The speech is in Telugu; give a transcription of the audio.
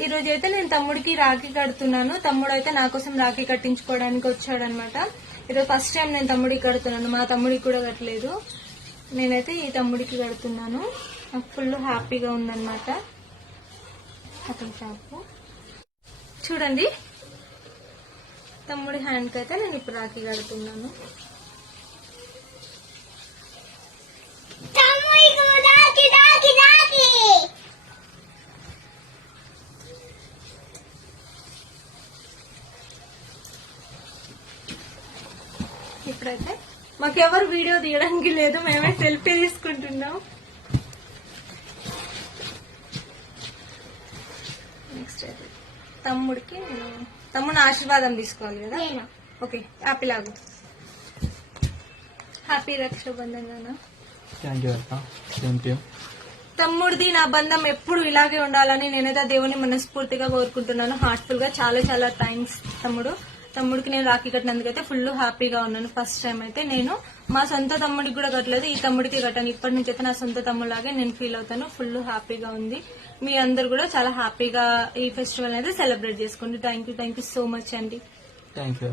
ఈ రోజు అయితే నేను తమ్ముడికి రాఖీ కడుతున్నాను. తమ్ముడు అయితే నా కోసం రాఖీ కట్టించుకోవడానికి వచ్చాడనమాట. ఈరోజు ఫస్ట్ టైం నేను తమ్ముడికి కడుతున్నాను. మా తమ్ముడికి కూడా కట్టలేదు. నేనైతే ఈ తమ్ముడికి కడుతున్నాను. నాకు ఫుల్ హ్యాపీగా ఉందన్నమాట. అతని షాపు చూడండి. తమ్ముడి హ్యాండ్కి అయితే నేను ఇప్పుడు రాఖీ కడుతున్నాను. ఇప్పుడైతే మాకెవరు వీడియో తీయడానికి లేదు, మేమే సెల్ఫీ తీసుకుంటున్నాం. నెక్స్ట్ అయితే తమ్ముడికి తమ్ముడు ఆశీర్వాదం తీసుకోవాలి కదా. ఓకే, హ్యాపీ లాగు. హ్యాపీ రక్షాబంధన్ నాన్న. తమ్ముడిది నా బంధం ఎప్పుడు ఇలాగే ఉండాలని నేనైతే దేవుని మనస్ఫూర్తిగా కోరుకుంటున్నాను. హార్ట్ఫుల్ గా చాలా చాలా థ్యాంక్స్ తమ్ముడు. తమ్ముడికి నేను రాఖీ కట్టినందుకైతే ఫుల్ హ్యాపీగా ఉన్నాను. ఫస్ట్ టైం అయితే నేను మా సొంత తమ్ముడికి కూడా కట్టలేదు, ఈ తమ్ముడికి కట్టాను. ఇప్పటి నుంచి అయితే నా సొంత తమ్ముడిలాగే నేను ఫీల్ అవుతాను. ఫుల్ హ్యాపీగా ఉంది. మీ అందరు కూడా చాలా హ్యాపీగా ఈ ఫెస్టివల్ అయితే సెలబ్రేట్ చేసుకోండి. థ్యాంక్ యూ సో మచ్ అండి. Thank you.